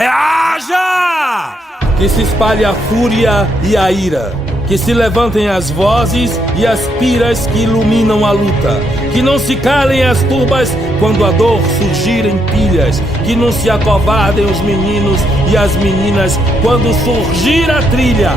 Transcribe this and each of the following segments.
reaja! Que se espalhe a fúria e a ira, que se levantem as vozes e as piras que iluminam a luta, que não se calem as turbas quando a dor surgir em pilhas, que não se acovardem os meninos e as meninas quando surgir a trilha.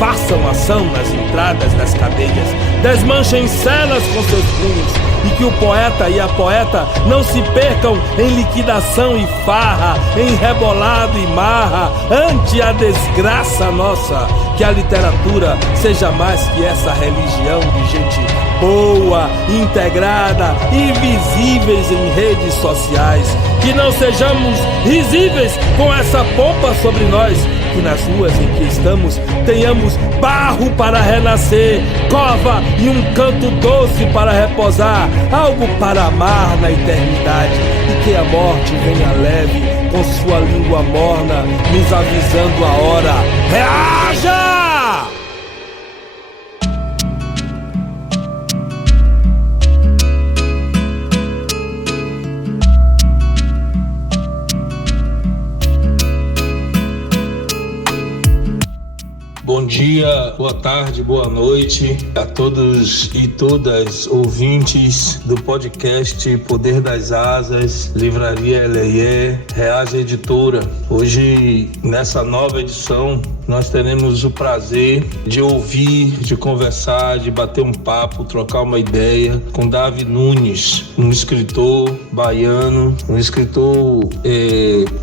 Façam ação nas entradas das cadeias, desmanchem celas com seus punhos, e que o poeta e a poeta não se percam em liquidação e farra, em rebolado e marra, ante a desgraça nossa. Que a literatura seja mais que essa religião de gente boa, integrada e visíveis em redes sociais. Que não sejamos risíveis com essa pompa sobre nós. Que nas ruas em que estamos tenhamos barro para renascer, cova e um canto doce para reposar, algo para amar na eternidade. E que a morte venha leve com sua língua morna, nos avisando a hora. Reaja! Bom dia, boa tarde, boa noite a todos e todas ouvintes do podcast Poder das Asas, Livraria Eleyé, Reaja Editora. Hoje, nessa nova edição, nós teremos o prazer de ouvir, de conversar, de bater um papo, trocar uma ideia com Davi Nunes, um escritor baiano, um escritor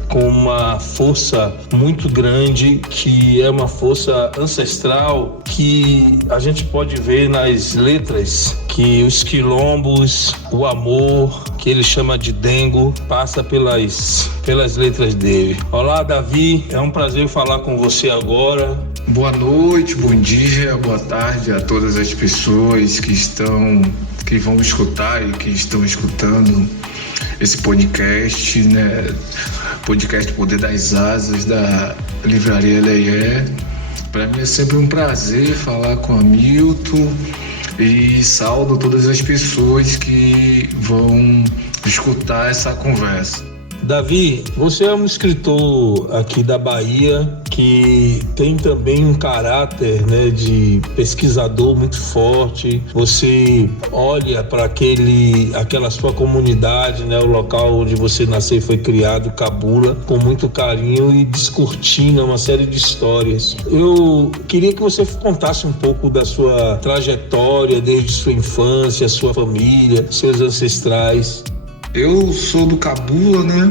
com uma força muito grande, que é uma força ancestral que a gente pode ver nas letras, que os quilombos, o amor, que ele chama de dengo, passa pelas letras dele. Olá, Davi, é um prazer falar com você agora. Boa noite, bom dia, boa tarde a todas as pessoas que vão escutar e que estão escutando esse podcast, né? Podcast Poder das Asas da Livraria Eleyé. Para mim é sempre um prazer falar com a Milton e saúdo todas as pessoas que vão escutar essa conversa. Davi, você é um escritor aqui da Bahia que tem também um caráter, né, de pesquisador muito forte. Você olha para aquela sua comunidade, né, o local onde você nasceu e foi criado, Cabula, com muito carinho e descortina uma série de histórias. Eu queria que você contasse um pouco da sua trajetória desde sua infância, sua família, seus ancestrais. Eu sou do Cabula, né?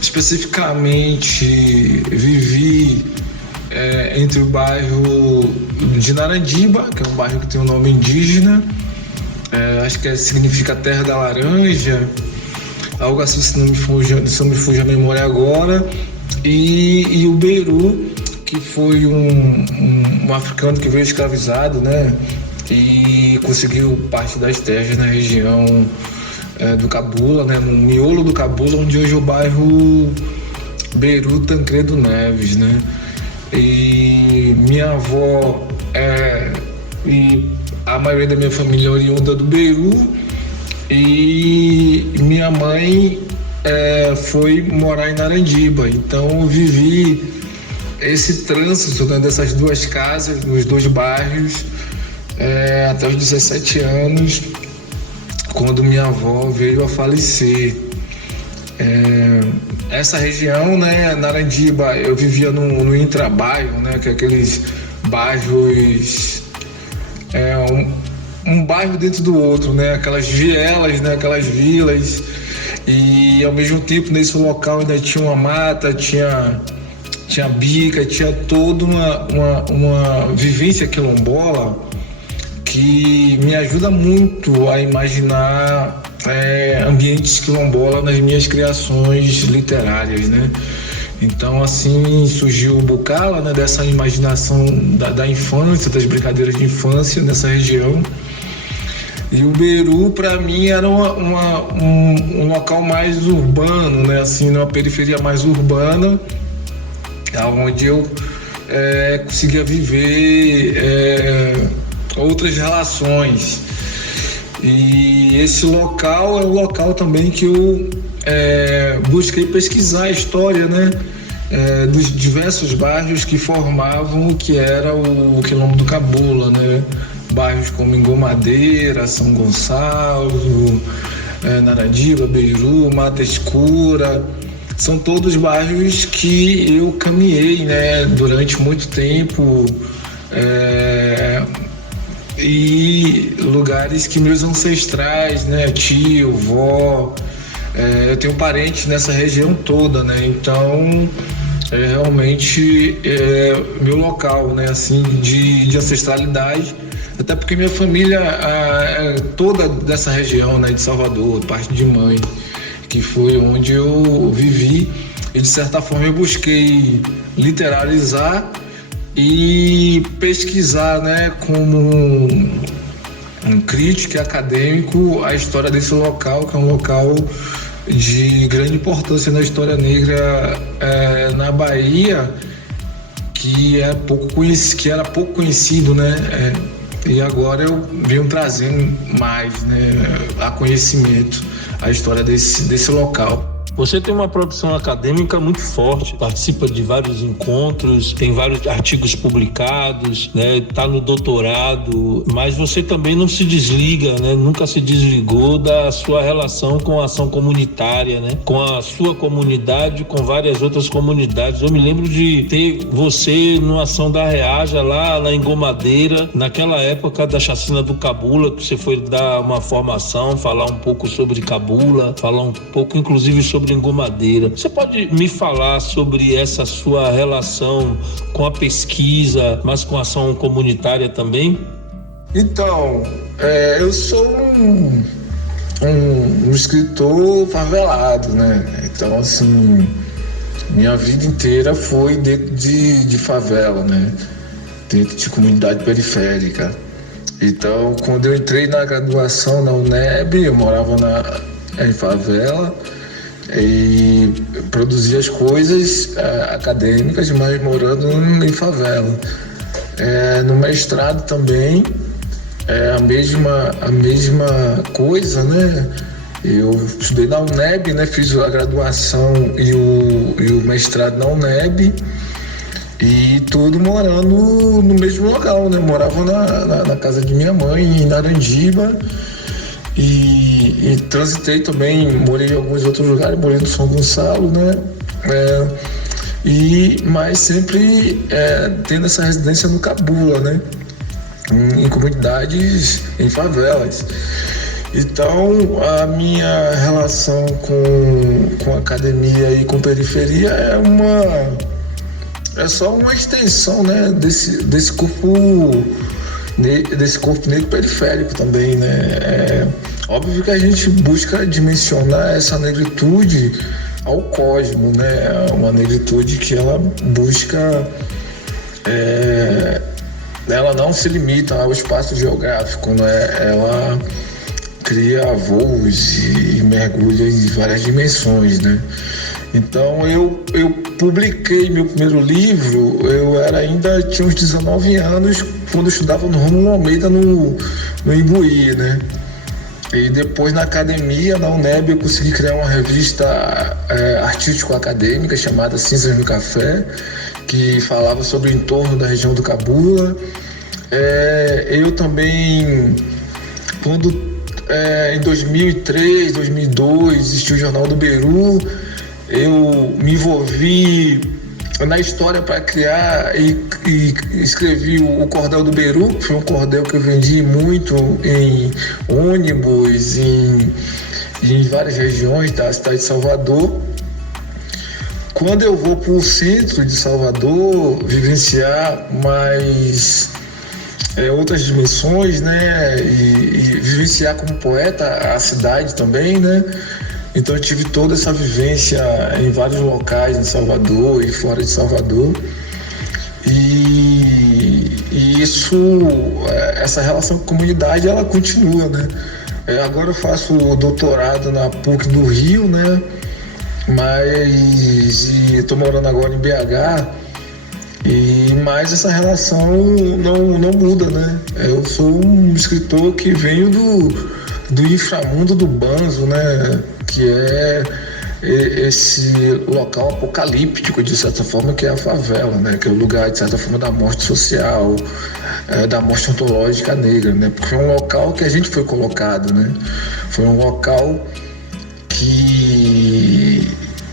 Especificamente vivi entre o bairro de Narandiba, que é um bairro que tem um nome indígena, acho que significa Terra da Laranja, algo assim, se não me fuge a memória agora, e o Beru, que foi um africano que veio escravizado, né? E conseguiu parte das terras na região do Cabula, né, no miolo do Cabula, onde hoje é o bairro Beru Tancredo Neves, né? E minha avó e a maioria da minha família é oriunda do Beru, e minha mãe foi morar em Narandiba. Então eu vivi esse trânsito, né, dessas duas casas, nos dois bairros, até os 17 anos, quando minha avó veio a falecer. Essa região, né, Narandiba, eu vivia no intrabairro, né, que é aqueles bairros, um bairro dentro do outro, né, aquelas vielas, né, aquelas vilas, e ao mesmo tempo nesse local ainda tinha uma mata, tinha bica, tinha toda uma vivência quilombola que me ajuda muito a imaginar ambientes quilombola nas minhas criações literárias, né? Então, assim, surgiu o Bucala, né, dessa imaginação da infância, das brincadeiras de infância nessa região. E o Beru, para mim, era um local mais urbano, né? Assim, numa periferia mais urbana, onde eu conseguia viver outras relações. E esse local é um local também que eu busquei pesquisar a história, né? dos diversos bairros que formavam o que era o Quilombo do Cabula, né? Bairros como Engomadeira, São Gonçalo, Narandiba, Beiru, Mata Escura. São todos bairros que eu caminhei, né, durante muito tempo, e lugares que meus ancestrais, né, tio, vó, eu tenho parentes nessa região toda, né? Então realmente meu local, né, assim, de ancestralidade, até porque minha família é toda dessa região, né, de Salvador, parte de mãe, que foi onde eu vivi, e de certa forma eu busquei literalizar e pesquisar, né, como um crítico e acadêmico, a história desse local, que é um local de grande importância na história negra na Bahia, que era pouco conhecido, né? E agora eu venho trazendo mais, né, a conhecimento, a história desse local. Você tem uma produção acadêmica muito forte, participa de vários encontros, tem vários artigos publicados, né? Está no doutorado, mas você também não se desliga, né? Nunca se desligou da sua relação com a ação comunitária, né? Com a sua comunidade, com várias outras comunidades. Eu me lembro de ter você numa ação da Reaja lá na Engomadeira, naquela época da chacina do Cabula, que você foi dar uma formação, falar um pouco sobre Cabula, falar um pouco inclusive sobre Engomadeira. Você pode me falar sobre essa sua relação com a pesquisa, mas com a ação comunitária também? Então, eu sou um escritor favelado, né? Então, assim, minha vida inteira foi dentro de favela, né? Dentro de comunidade periférica. Então, quando eu entrei na graduação na UNEB, eu morava em favela e produzia as coisas acadêmicas, mas morando em favela. No mestrado também a mesma coisa, né? Eu estudei na UNEB, né? Fiz a graduação e o mestrado na UNEB, e tudo morando no mesmo local, né? Morava na casa de minha mãe, em Narandiba. E transitei também, morei em alguns outros lugares, morei no São Gonçalo, né? Mas sempre tendo essa residência no Cabula, né? Em comunidades, em favelas. Então, a minha relação com a academia e com periferia é só uma extensão, né? Desse corpo negro periférico também, né? Óbvio que a gente busca dimensionar essa negritude ao cosmo, né? Uma negritude que ela busca, ela não se limita ao espaço geográfico, né? Ela cria voos e mergulha em várias dimensões, né? Então eu publiquei meu primeiro livro, ainda tinha uns 19 anos, quando eu estudava no Rômulo Almeida no Imbuí, né? E depois na academia, na UNEB, eu consegui criar uma revista artístico-acadêmica chamada Cinzas no Café, que falava sobre o entorno da região do Cabula. Eu também, quando em 2003, 2002, existiu o Jornal do Beiru, eu me envolvi na história para criar e escrevi o Cordel do Beiru, que foi um cordel que eu vendi muito em ônibus, em várias regiões da cidade de Salvador. Quando eu vou para o centro de Salvador vivenciar mais outras dimensões, né, e vivenciar como poeta a cidade também, né? Então eu tive toda essa vivência em vários locais em Salvador e fora de Salvador, e essa relação com a comunidade, ela continua, né? Agora eu faço doutorado na PUC do Rio, né? Mas estou morando agora em BH, mas essa relação não muda, né? Eu sou um escritor que venho do inframundo do banzo, né? Que é esse local apocalíptico, de certa forma, que é a favela, né? Que é o lugar, de certa forma, da morte social, da morte ontológica negra, né? Porque foi um local que a gente foi colocado, né? Foi um local que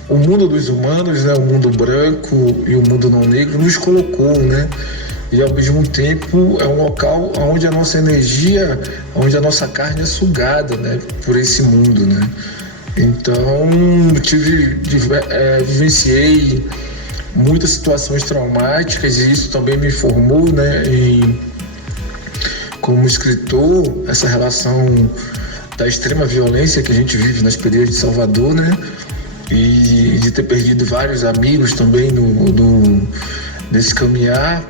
o mundo dos humanos, né? O mundo branco e o mundo não negro nos colocou, né? E ao mesmo tempo é um local onde a nossa energia, onde a nossa carne é sugada, né? Por esse mundo, né? Então, vivenciei muitas situações traumáticas e isso também me formou, né, como escritor, essa relação da extrema violência que a gente vive nas periferias de Salvador, né, e de ter perdido vários amigos também nesse caminhar.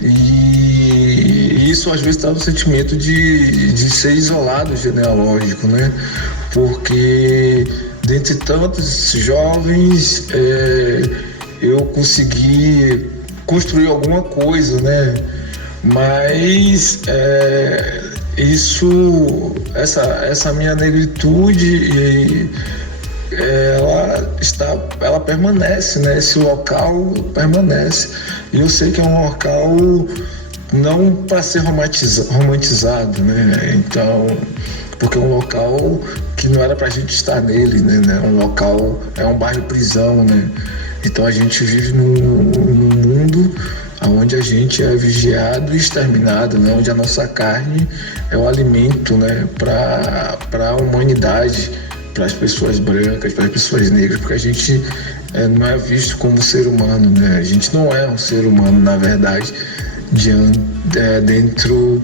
E isso às vezes dá um sentimento de ser isolado genealógico, né? Porque dentre tantos jovens eu consegui construir alguma coisa, né? Mas essa minha negritude ela permanece, né? Esse local permanece. E eu sei que é um local não para ser romantizado, né? Então, porque é um local que não era pra gente estar nele, né? Um local, é um bairro prisão, né? Então a gente vive num mundo onde a gente é vigiado e exterminado, né? Onde a nossa carne é o alimento, né? Para a humanidade, para as pessoas brancas, para as pessoas negras, porque a gente não é visto como ser humano, né? A gente não é um ser humano, na verdade, dentro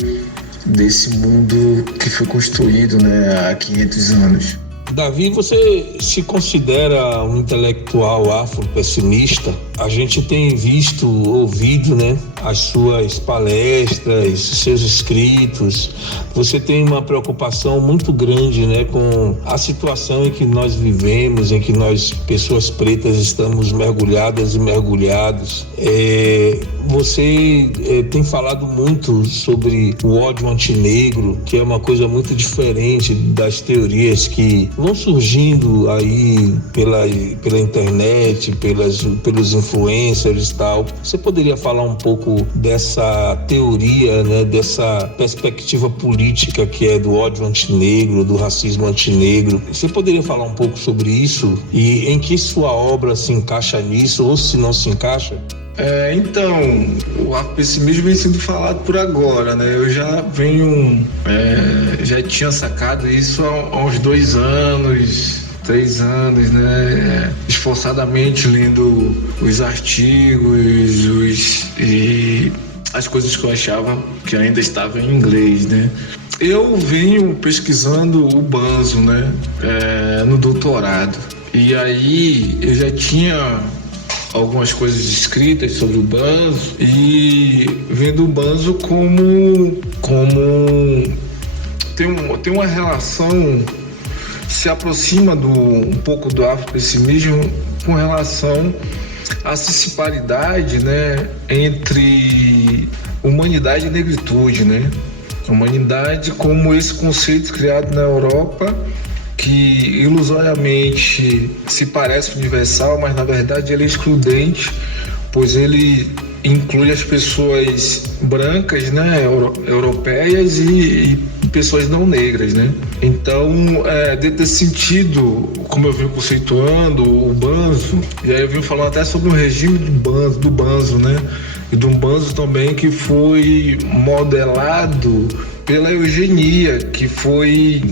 desse mundo que foi construído, né, há 500 anos. Davi, você se considera um intelectual afro-pessimista? A gente tem visto, ouvido, né, as suas palestras, seus escritos. Você tem uma preocupação muito grande, né, com a situação em que nós vivemos, em que nós, pessoas pretas, estamos mergulhadas e mergulhados. Você tem falado muito sobre o ódio antinegro, que é uma coisa muito diferente das teorias que vão surgindo aí pela internet, pelos influencers e tal. Você poderia falar um pouco dessa teoria, né, dessa perspectiva política que é do ódio antinegro, do racismo antinegro? Você poderia falar um pouco sobre isso e em que sua obra se encaixa nisso ou se não se encaixa? Então, o afropessimismo vem sendo falado por agora, né? Eu já já tinha sacado isso há uns 2 anos, 3 anos, né? Esforçadamente lendo os artigos e as coisas que eu achava que ainda estavam em inglês, né? Eu venho pesquisando o Banzo, né? No doutorado. E aí eu já tinha algumas coisas escritas sobre o Banzo e vendo o Banzo como tem uma relação, se aproxima um pouco do afropessimismo com relação à disparidade, né, entre humanidade e negritude, né? Humanidade como esse conceito criado na Europa, que ilusoriamente se parece universal, mas na verdade ele é excludente, pois ele inclui as pessoas brancas, né, europeias e pessoas não negras, né? Então, dentro desse sentido, como eu venho conceituando o Banzo, e aí eu venho falando até sobre o regime do Banzo, né? E do Banzo também que foi modelado pela eugenia, que foi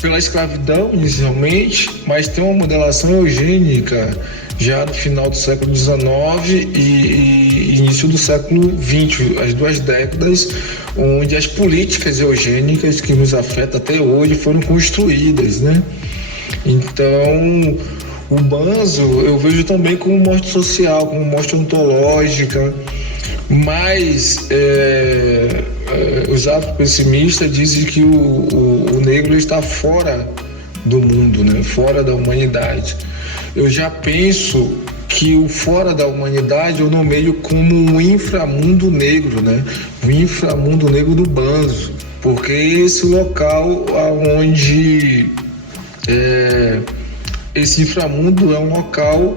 pela escravidão inicialmente, mas tem uma modelação eugênica já no final do século XIX e início do século XX, as 2 décadas onde as políticas eugênicas que nos afetam até hoje foram construídas, né? Então, o Banzo eu vejo também como morte social, como morte ontológica, mas os afropessimistas dizem que o negro está fora do mundo, né? Fora da humanidade. Eu já penso que o fora da humanidade eu nomeio como um inframundo negro, né? O inframundo negro do Banzo, porque é esse local onde esse inframundo é um local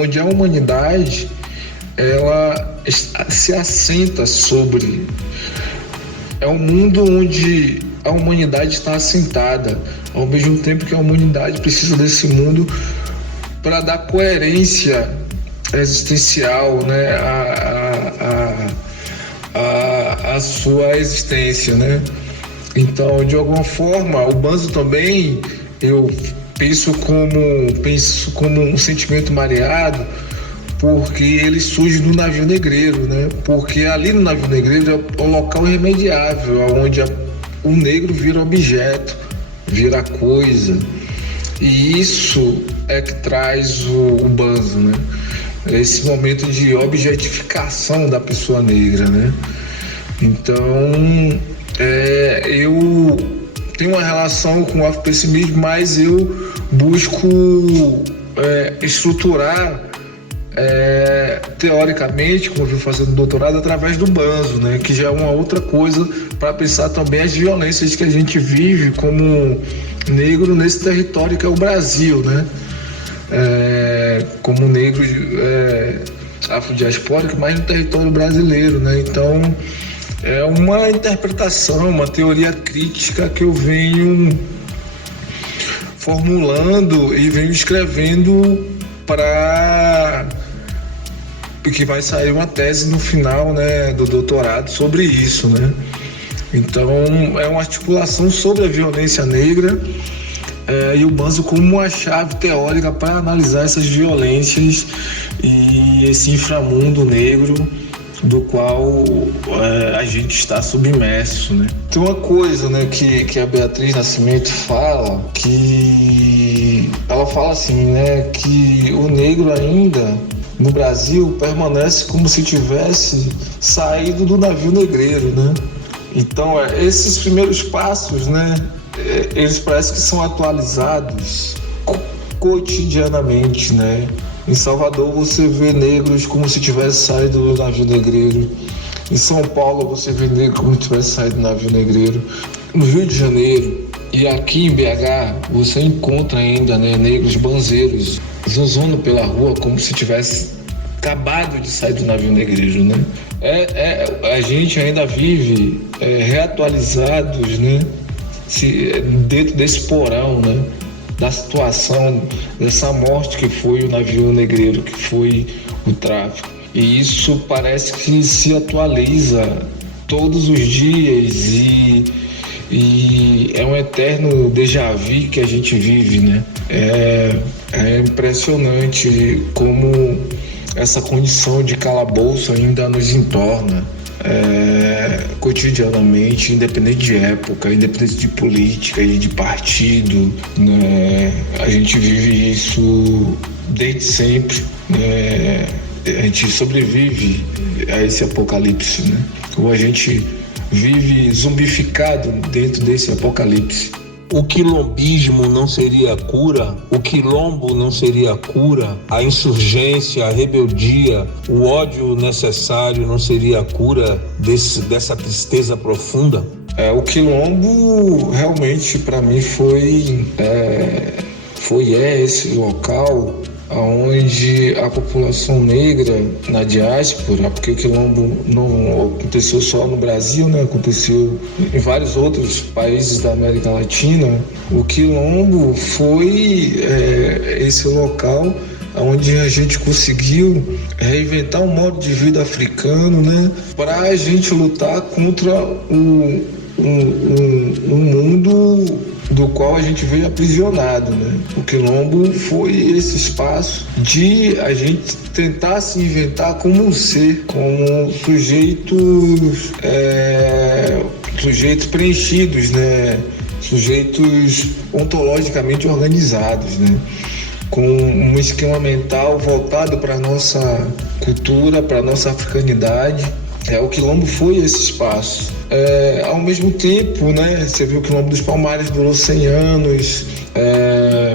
onde a humanidade ela se assenta sobre. É um mundo onde a humanidade está assentada, ao mesmo tempo que a humanidade precisa desse mundo para dar coerência existencial, né, a sua existência, né? Então, de alguma forma, o Banzo também eu penso como um sentimento mareado, porque ele surge no navio negreiro, né? Porque ali no navio negreiro é o local irremediável, onde o negro vira objeto, vira coisa. E isso é que traz o Banzo, né? Esse momento de objetificação da pessoa negra, né? Então, eu tenho uma relação com o afropessimismo, mas eu busco estruturar teoricamente, como eu vim fazendo doutorado, através do Banzo, né? Que já é uma outra coisa para pensar também as violências que a gente vive como negro nesse território que é o Brasil, né? Como negro afrodiaspórico, mas no território brasileiro, né? Então é uma interpretação, uma teoria crítica que eu venho formulando e venho escrevendo para que vai sair uma tese no final, né, do doutorado sobre isso, né? Então é uma articulação sobre a violência negra e o Banzo como uma chave teórica para analisar essas violências e esse inframundo negro do qual a gente está submerso, né? Tem uma coisa, né, que a Beatriz Nascimento fala, que ela fala assim, né, que o negro ainda no Brasil permanece como se tivesse saído do navio negreiro, né? Então, esses primeiros passos, né, eles parecem que são atualizados cotidianamente, né? Em Salvador você vê negros como se tivesse saído do navio negreiro. Em São Paulo você vê negros como se tivesse saído do navio negreiro. No Rio de Janeiro e aqui em BH você encontra ainda, né, negros banzeiros zonzando pela rua como se tivesse acabado de sair do navio negreiro, né? A gente ainda vive reatualizados, né, dentro desse porão, né, da situação, dessa morte que foi o navio negreiro, que foi o tráfico. E isso parece que se atualiza todos os dias e é um eterno déjà vu que a gente vive, né? É impressionante como essa condição de calabouço ainda nos entorna cotidianamente, independente de época, independente de política e de partido, né? A gente vive isso desde sempre, né? A gente sobrevive a esse apocalipse, né? Ou a gente vive zumbificado dentro desse apocalipse. O quilombismo não seria a cura, o quilombo não seria a cura, a insurgência, a rebeldia, o ódio necessário não seria a cura dessa tristeza profunda? O quilombo realmente para mim foi esse local onde a população negra na diáspora, porque o quilombo não aconteceu só no Brasil, né? Aconteceu em vários outros países da América Latina. O quilombo foi esse local onde a gente conseguiu reinventar um modo de vida africano, né? Para a gente lutar contra um mundo do qual a gente veio aprisionado, né? O quilombo foi esse espaço de a gente tentar se inventar como um ser, como sujeitos preenchidos, né? Sujeitos ontologicamente organizados, né? Com um esquema mental voltado para a nossa cultura, para a nossa africanidade. O quilombo foi esse espaço. Ao mesmo tempo, né, você viu o quilombo dos Palmares durou 100 anos,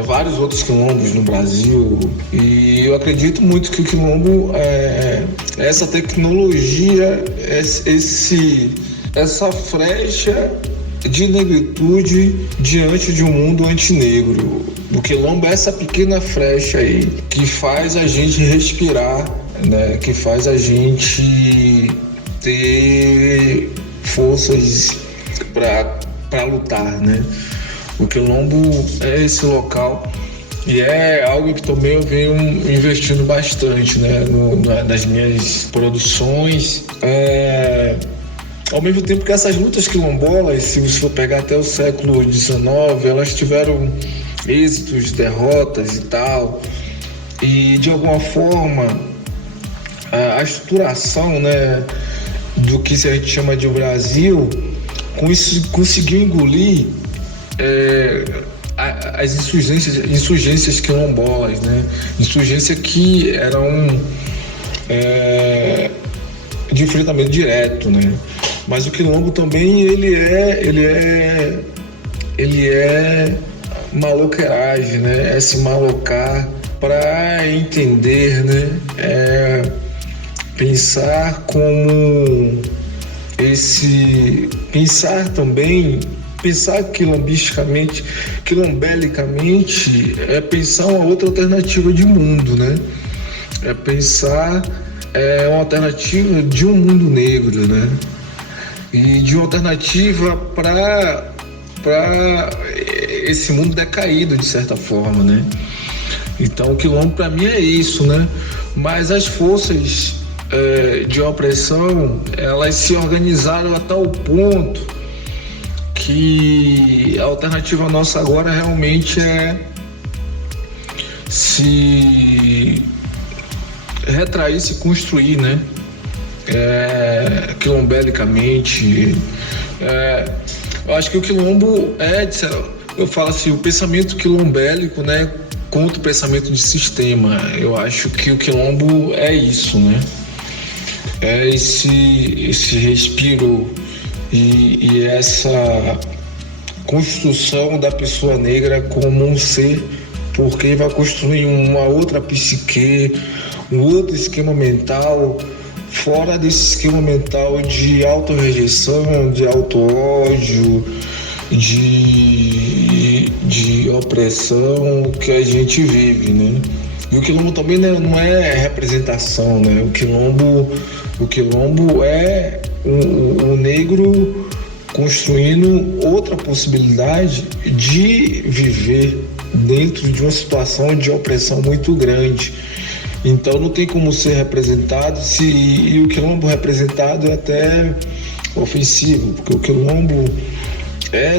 vários outros quilombos no Brasil, e eu acredito muito que o quilombo essa tecnologia, essa frecha de negritude diante de um mundo antinegro, O quilombo é essa pequena frecha aí que faz a gente respirar, né? Que faz a gente ter forças para lutar, né? O quilombo é esse local e é algo que também eu venho investindo bastante, né? Nas minhas produções. Ao mesmo tempo que essas lutas quilombolas, se você for pegar até o século XIX, elas tiveram êxitos, derrotas e tal, e de alguma forma a estruturação, né, do que a gente chama de Brasil conseguiu engolir as insurgências quilombolas, né, insurgências que eram de enfrentamento direto, né, mas o quilombo também ele é maloqueiragem, né? É se malocar para entender, né? Pensar como pensar também, pensar quilombelicamente é pensar uma outra alternativa de mundo, né? É pensar uma alternativa de um mundo negro, né? E de uma alternativa para esse mundo decaído, de certa forma, né? Então o quilombo para mim é isso, né? Mas as forças de opressão, elas se organizaram a tal ponto que a alternativa nossa agora realmente é se retrair, se construir, né? Quilombelicamente. Eu acho que o quilombo eu falo assim, o pensamento quilombélico, né, contra o pensamento de sistema. Eu acho que o quilombo é isso, né? É esse respiro e essa construção da pessoa negra como um ser, porque vai construir uma outra psique, um outro esquema mental, fora desse esquema mental de auto-rejeição, de auto-ódio, de opressão que a gente vive, né? E o quilombo também não é representação, né? O quilombo é o negro construindo outra possibilidade de viver dentro de uma situação de opressão muito grande. Então não tem como ser representado, e o quilombo representado é até ofensivo, porque o quilombo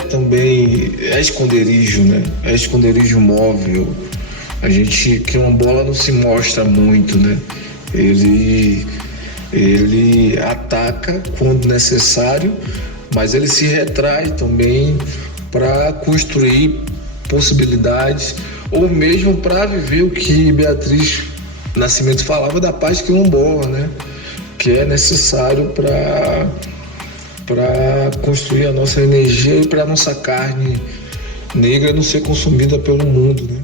também esconderijo, né? É esconderijo móvel. A gente, quilombola não se mostra muito, né? Ele ataca quando necessário, mas ele se retrai também para construir possibilidades, ou mesmo para viver o que Beatriz Nascimento falava da paz quilombola, né? Que é necessário para construir a nossa energia e para a nossa carne negra não ser consumida pelo mundo, né?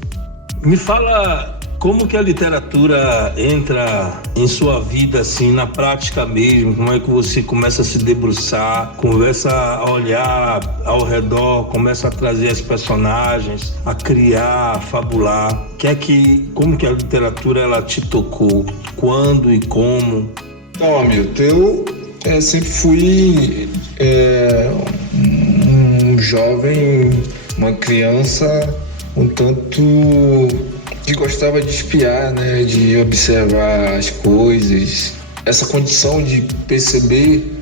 Me fala como que a literatura entra em sua vida, assim, na prática mesmo. Como é que você começa a se debruçar, começa a olhar ao redor, começa a trazer as personagens, a criar, a fabular. Como que a literatura ela te tocou? Quando e como? Então, amigo, eu sempre fui um jovem, uma criança um tanto que gostava de espiar, né, de observar as coisas. Essa condição de perceber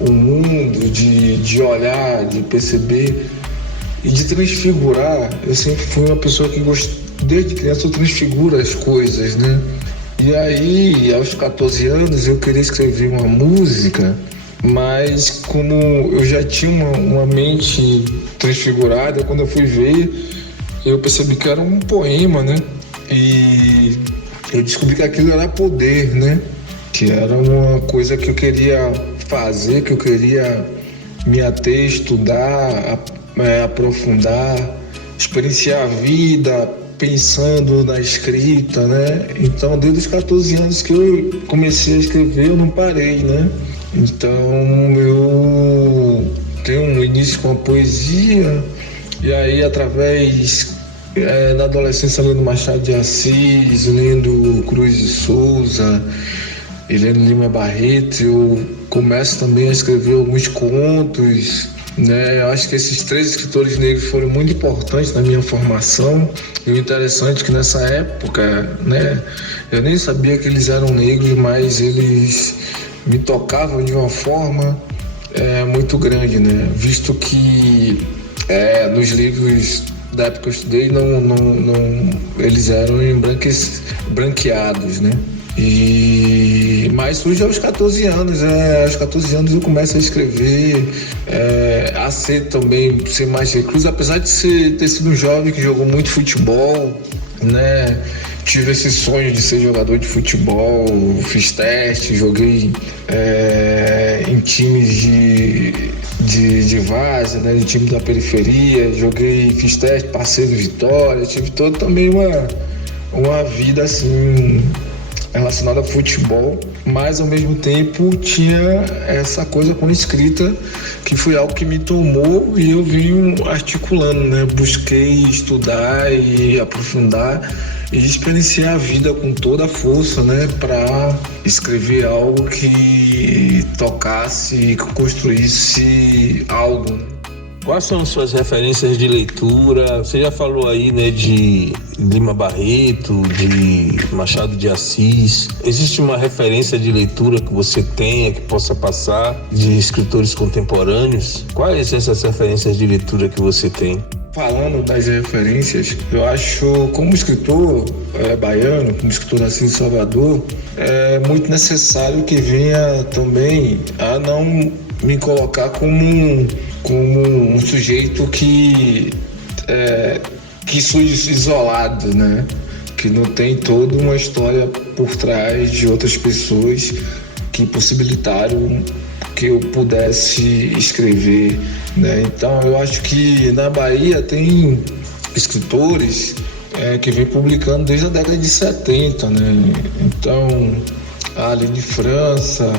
o mundo, de olhar, de perceber e de transfigurar. Eu sempre fui uma pessoa que desde criança eu transfiguro as coisas, né? E aí, aos 14 anos, eu queria escrever uma música, mas como eu já tinha uma mente transfigurada, quando eu fui ver, eu percebi que era um poema, né? E eu descobri que aquilo era poder, né? Que era uma coisa que eu queria fazer, que eu queria me ater, estudar, aprofundar, experienciar a vida, pensando na escrita, né? Então, desde os 14 anos que eu comecei a escrever, eu não parei, né? Então, eu tenho um início com a poesia, E aí, através na adolescência, lendo Machado de Assis, lendo Cruz de Souza e lendo Lima Barreto, eu começo também a escrever alguns contos, né? Eu acho que esses 3 escritores negros foram muito importantes na minha formação. E o interessante é que nessa época, né, eu nem sabia que eles eram negros, mas eles me tocavam de uma forma muito grande, né? Visto que nos livros da época que eu estudei, eles eram branqueados, né? Mas surge aos 14 anos, aos 14 anos eu começo a escrever, a ser mais recluso, apesar de ter sido um jovem que jogou muito futebol, né? Tive esse sonho de ser jogador de futebol, fiz teste, joguei em times de várzea, né, de time da periferia, fiz teste, passei no Vitória, tive toda também uma vida assim relacionada a futebol, mas ao mesmo tempo tinha essa coisa com escrita, que foi algo que me tomou e eu vim articulando, né? Busquei estudar e aprofundar e experienciar a vida com toda a força, né? Para escrever algo que tocasse e construísse algo. Quais são suas referências de leitura? Você já falou aí, né, de Lima Barreto, de Machado de Assis. Existe uma referência de leitura que você tenha, que possa passar, de escritores contemporâneos? Quais essas referências de leitura que você tem? Falando das referências, eu acho, como escritor baiano, como escritor nascido em Salvador, é muito necessário que venha também a não me colocar como um sujeito que surge isolado, né? Que não tem toda uma história por trás de outras pessoas que possibilitaram que eu pudesse escrever, né? Então eu acho que na Bahia tem escritores que vem publicando desde a década de 70, né? Então a Aline França,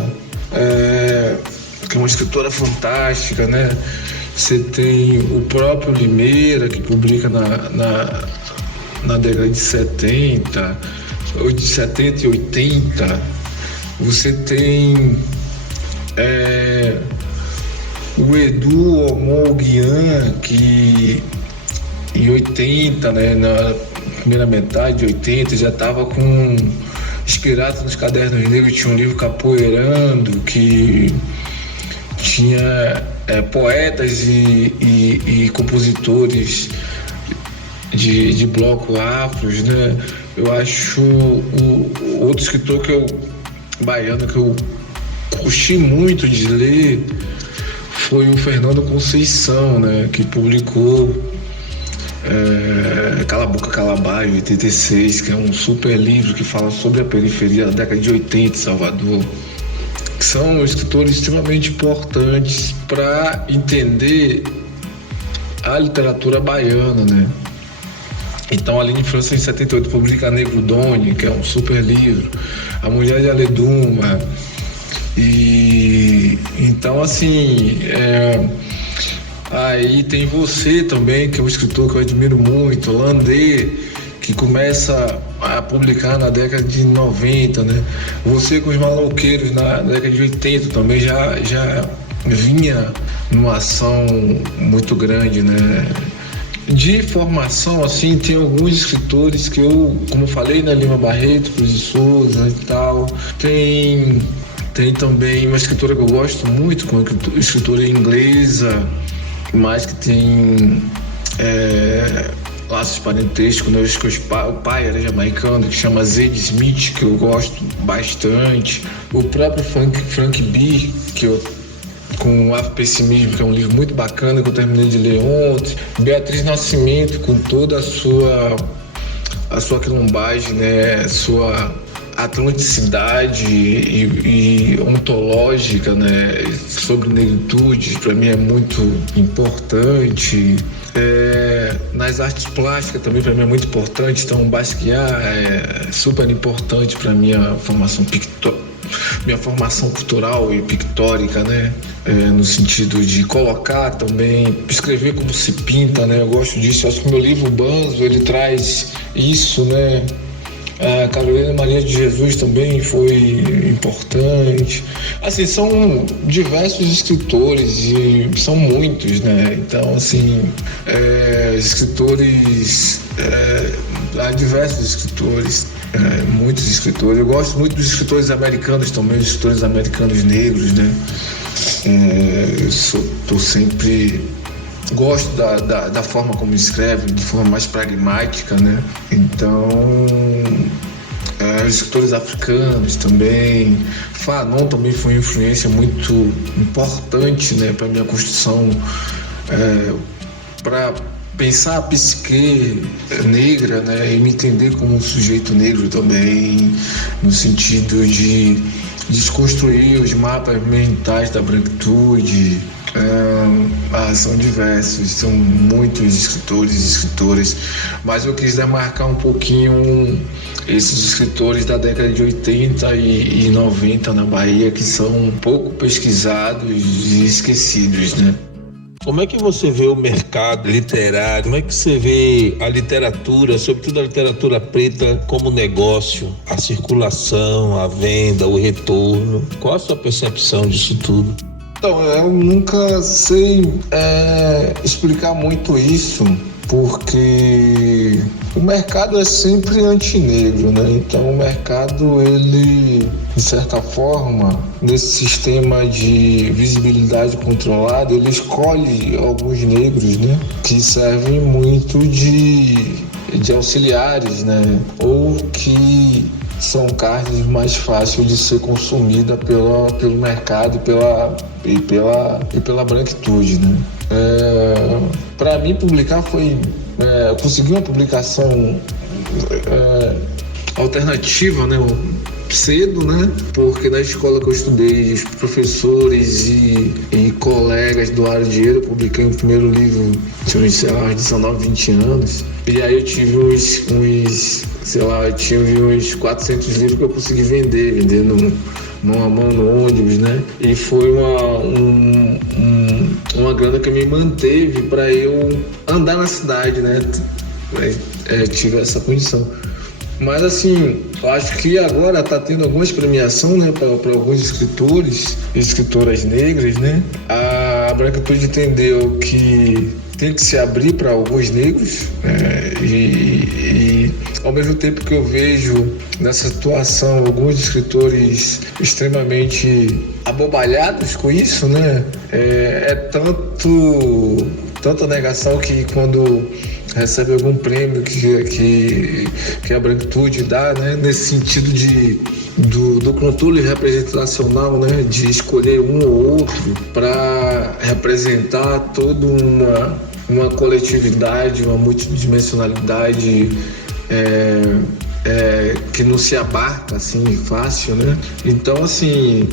que é uma escritora fantástica, né? Você tem o próprio Limeira, que publica na década de 70, ou de 70 e 80. Você tem o Edu Omolguian, que em 80, né, na primeira metade de 80, já estava inspirado nos Cadernos Negros, tinha um livro Capoeirando, que tinha poetas e compositores de bloco afros, né? Eu acho outro escritor baiano que eu curti muito de ler foi o Fernando Conceição, né? Que publicou Cala a Boca, Calabaio, em 86, que é um super livro que fala sobre a periferia da década de 80 de Salvador. São escritores extremamente importantes para entender a literatura baiana, né? Então, a Aline França, em 78, publica Negro Doni, que é um super livro, A Mulher de Aleduma. E então, assim, aí tem você também, que é um escritor que eu admiro muito, Landê, que começa a publicar na década de 90, né? Você com os Maloqueiros na década de 80 também já vinha numa ação muito grande, né? De formação, assim, tem alguns escritores que eu, como eu falei, né, Lima Barreto, Cruz de Souza e tal. Tem também uma escritora que eu gosto muito, uma escritora inglesa, mas que tem laços parentescos, né? O pai era jamaicano, que chama Zadie Smith, que eu gosto bastante. O próprio Frank B, com o Afropessimismo, que é um livro muito bacana, que eu terminei de ler ontem. Beatriz Nascimento, com toda a sua quilombagem, né? Sua atlanticidade e ontológica, né? Sobre negritude, para mim é muito importante. Nas artes plásticas também para mim é muito importante. Então Basquiat é super importante para minha formação minha formação cultural e pictórica, né? No sentido de colocar também, escrever como se pinta, né? Eu gosto disso. Acho que meu livro Banzo, ele traz isso, né? A Carolina Maria de Jesus também foi importante. Assim, são diversos escritores e são muitos, né? Então, assim, escritores, há diversos escritores, muitos escritores. Eu gosto muito dos escritores americanos também, os escritores americanos negros, né? Eu sempre gosto da forma como escreve, de forma mais pragmática, né? Então, os escritores africanos também. Fanon também foi uma influência muito importante, né, para minha construção, para pensar a psique negra, né, e me entender como um sujeito negro também, no sentido de desconstruir os mapas mentais da branquitude. São diversos, são muitos escritores e escritoras, mas eu quis demarcar um pouquinho esses escritores da década de 80 e 90 na Bahia, que são pouco pesquisados e esquecidos, né? Como é que você vê o mercado literário? Como é que você vê a literatura, sobretudo a literatura preta, como negócio, a circulação, a venda, o retorno? Qual a sua percepção disso tudo? Então, eu nunca sei explicar muito isso, porque o mercado é sempre antinegro, né? Então o mercado, ele, de certa forma, nesse sistema de visibilidade controlada, ele escolhe alguns negros, né? Que servem muito de auxiliares, né? Ou que são carnes mais fáceis de ser consumida pelo mercado e pela branquitude, né? Para mim, publicar foi... conseguir uma publicação alternativa, né? Cedo, né? Porque na escola que eu estudei, os professores e colegas doaram dinheiro. Eu publiquei o primeiro livro, tinha uns 19, 20 anos. E aí eu tive uns 400 livros que eu consegui vender numa mão no ônibus, né? E foi uma grana que me manteve para eu andar na cidade, né? Tive essa condição. Mas assim, eu acho que agora está tendo algumas premiações, né, para alguns escritores e escritoras negras, né? A branquitude entendeu que tem que se abrir para alguns negros, e ao mesmo tempo que eu vejo nessa situação alguns escritores extremamente abobalhados com isso, né? Tanta negação que quando recebe algum prêmio que a branquitude dá, né? Nesse sentido do controle representacional, né? De escolher um ou outro para representar toda uma coletividade, uma multidimensionalidade que não se abarca assim fácil, né? Então, assim,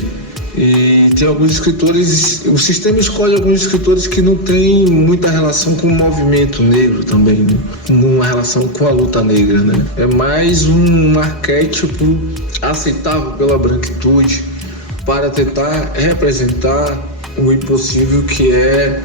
e tem alguns escritores, o sistema escolhe alguns escritores que não têm muita relação com o movimento negro também, né? Uma relação com a luta negra, né? É mais um arquétipo aceitável pela branquitude para tentar representar o impossível que é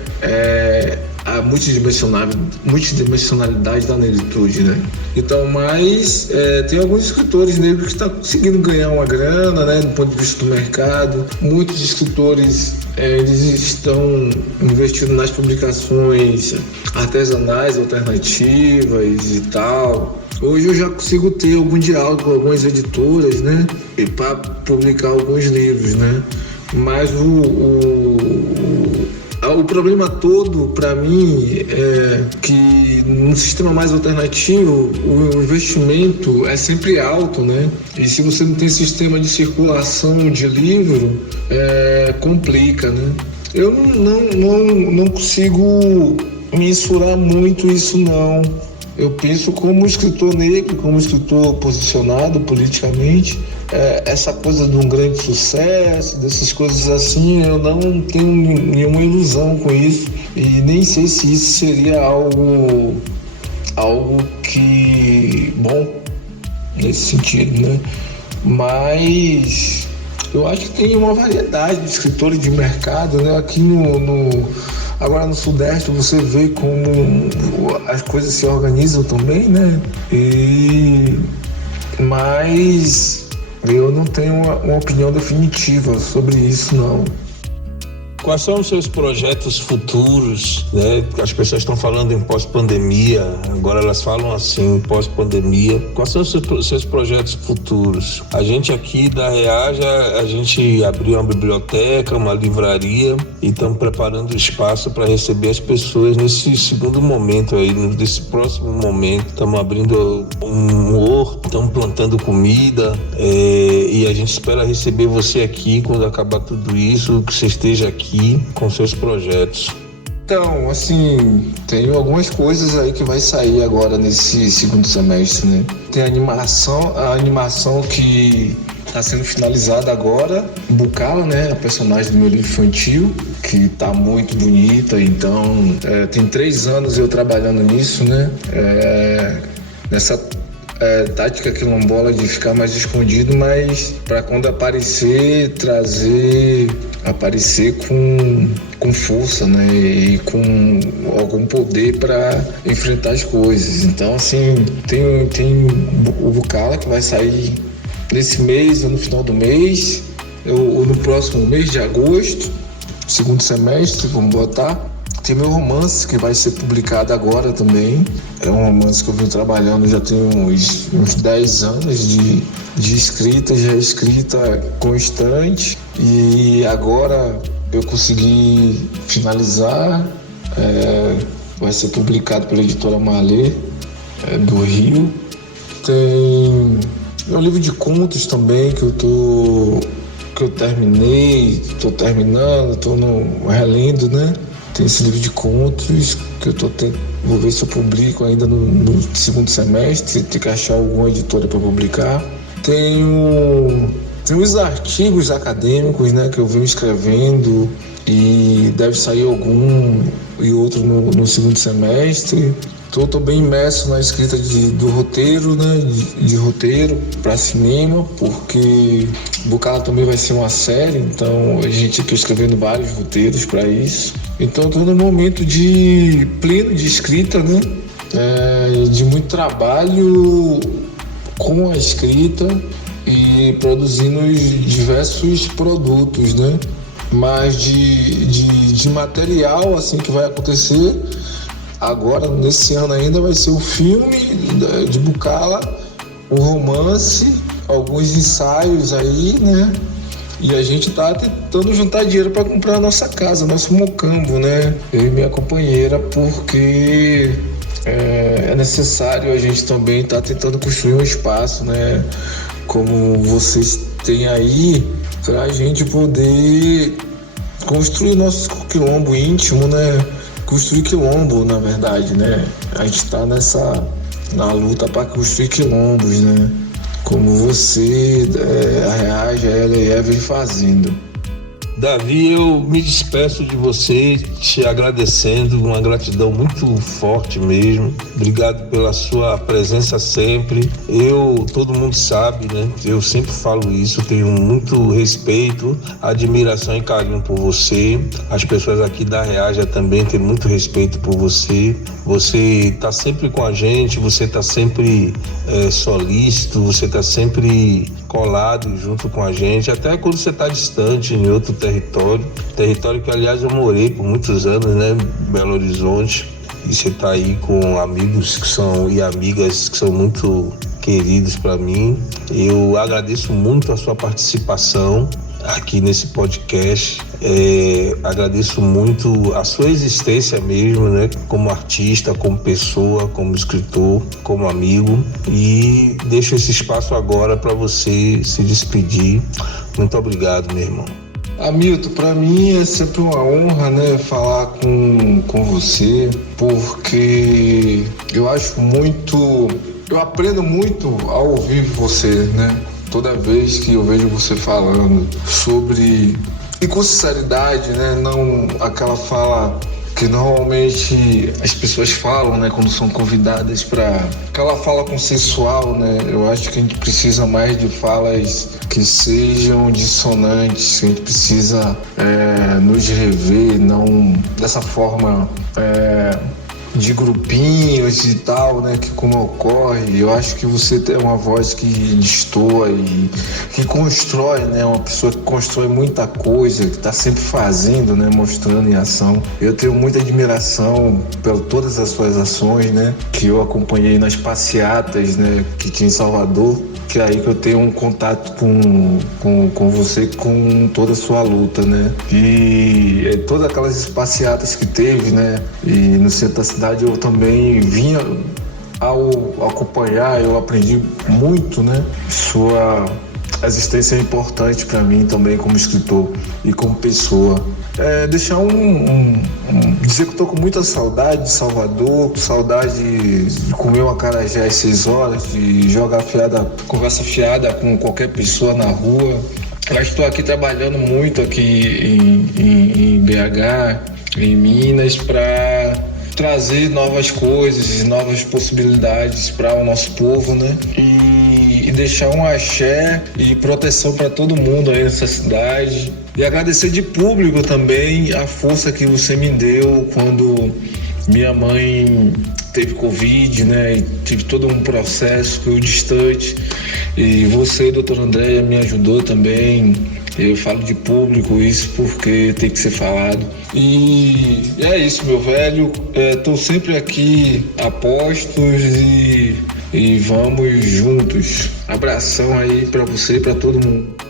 a multidimensionalidade da negritude, né? Então, mas tem alguns escritores negros que estão conseguindo ganhar uma grana, né, do ponto de vista do mercado. Muitos escritores eles estão investindo nas publicações artesanais, alternativas e tal. Hoje eu já consigo ter algum diálogo com algumas editoras, né, e para publicar alguns livros, né? Mas o problema todo, para mim, é que num sistema mais alternativo, o investimento é sempre alto, né? E se você não tem sistema de circulação de livro, complica, né? Eu não consigo mensurar muito isso, não. Eu penso como escritor negro, como escritor posicionado politicamente, essa coisa de um grande sucesso, dessas coisas assim, eu não tenho nenhuma ilusão com isso e nem sei se isso seria algo que bom nesse sentido, né? Mas Eu acho que tem uma variedade de escritores de mercado, né? Aqui agora no Sudeste você vê como as coisas se organizam também, né? Mas eu não tenho uma opinião definitiva sobre isso, não. Quais são os seus projetos futuros, né? As pessoas estão falando em pós-pandemia, agora elas falam assim, pós-pandemia. Quais são os seus projetos futuros? A gente aqui da Reaja, a gente abriu uma biblioteca, uma livraria e estamos preparando o espaço para receber as pessoas nesse segundo momento aí, nesse próximo momento. Estamos abrindo um horto, estamos plantando comida e a gente espera receber você aqui quando acabar tudo isso, que você esteja aqui com seus projetos. Então, assim, tem algumas coisas aí que vai sair agora nesse segundo semestre, né? Tem a animação que está sendo finalizada agora, Bukala, né? A personagem do meu livro infantil, que tá muito bonita. Então, tem 3 anos eu trabalhando nisso, né? Nessa tática quilombola de ficar mais escondido, mas para quando aparecer com força, né, e com algum poder para enfrentar as coisas. Então, assim, tem o Bukala que vai sair nesse mês ou no final do mês, ou no próximo mês de agosto, segundo semestre, vamos botar. Tem meu romance que vai ser publicado agora também. É um romance que eu venho trabalhando já tem uns 10 anos de escrita, já escrita constante. E agora eu consegui finalizar. Vai ser publicado pela editora Malê, do Rio. Tem meu livro de contos também que eu terminei, estou terminando, estou relendo, né? Tem esse livro de contos que vou ver se eu publico ainda no segundo semestre, tem que achar alguma editora para publicar. Tem os artigos acadêmicos, né, que eu venho escrevendo e deve sair algum e outro no segundo semestre. Estou bem imerso na escrita do roteiro, né, de roteiro para cinema, porque Bukala também vai ser uma série, então a gente está escrevendo vários roteiros para isso. Então estou num momento pleno de escrita, né, de muito trabalho com a escrita e produzindo diversos produtos, né, mas de material assim que vai acontecer. Agora, nesse ano ainda, vai ser o filme de Bukala, o romance, alguns ensaios aí, né? E a gente tá tentando juntar dinheiro para comprar a nossa casa, nosso mocambo, né? Eu e minha companheira, porque é necessário a gente também tá tentando construir um espaço, né? Como vocês têm aí, para a gente poder construir nosso quilombo íntimo, né? Construir quilombo, na verdade, né? A gente está na luta para construir quilombos, né? Como você, a Reaja, ela e Eva vem fazendo. Davi, eu me despeço de você, te agradecendo, uma gratidão muito forte mesmo. Obrigado pela sua presença sempre. Todo mundo sabe, né? Eu sempre falo isso, tenho muito respeito, admiração e carinho por você. As pessoas aqui da Reaja também têm muito respeito por você. Você está sempre com a gente, você está sempre solícito, você está sempre colado junto com a gente, até quando você está distante em outro território que, aliás, eu morei por muitos anos, né, Belo Horizonte, e você está aí com amigos e amigas que são muito queridos para mim. Eu agradeço muito a sua participação aqui nesse podcast, agradeço muito a sua existência mesmo, né, como artista, como pessoa, como escritor, como amigo, e deixo esse espaço agora para você se despedir. Muito obrigado, meu irmão. Hamilton, para mim é sempre uma honra, né, falar com você, porque eu aprendo muito ao ouvir você, né? Toda vez que eu vejo você falando sobre, e com sinceridade, né, não aquela fala que normalmente as pessoas falam, né, quando são convidadas para aquela fala consensual, né? Eu acho que a gente precisa mais de falas que sejam dissonantes, que a gente precisa nos rever, não dessa forma de grupinhos e tal, né, que como ocorre. Eu acho que você tem uma voz que destoa e que constrói, né, uma pessoa que constrói muita coisa, que está sempre fazendo, né, mostrando em ação. Eu tenho muita admiração por todas as suas ações, né, que eu acompanhei nas passeatas, né, que tinha em Salvador, que é aí que eu tenho um contato com você, com toda a sua luta, né, e todas aquelas passeatas que teve, né, e no centro da cidade eu também vinha ao acompanhar, eu aprendi muito, né? Sua existência é importante para mim também como escritor e como pessoa. Deixar dizer que eu tô com muita saudade de Salvador, saudade de comer uma acarajé às 6 horas, de jogar conversa fiada com qualquer pessoa na rua. Eu estou aqui trabalhando muito aqui em BH, em Minas, para trazer novas coisas e novas possibilidades para o nosso povo, né? E deixar um axé e proteção para todo mundo aí nessa cidade. E agradecer de público também a força que você me deu quando minha mãe teve Covid, né? E tive todo um processo, foi distante. E você, doutora Andréia, me ajudou também. Eu falo de público isso porque tem que ser falado. E é isso, meu velho. Tô sempre aqui a postos e vamos juntos. Abração aí pra você e pra todo mundo.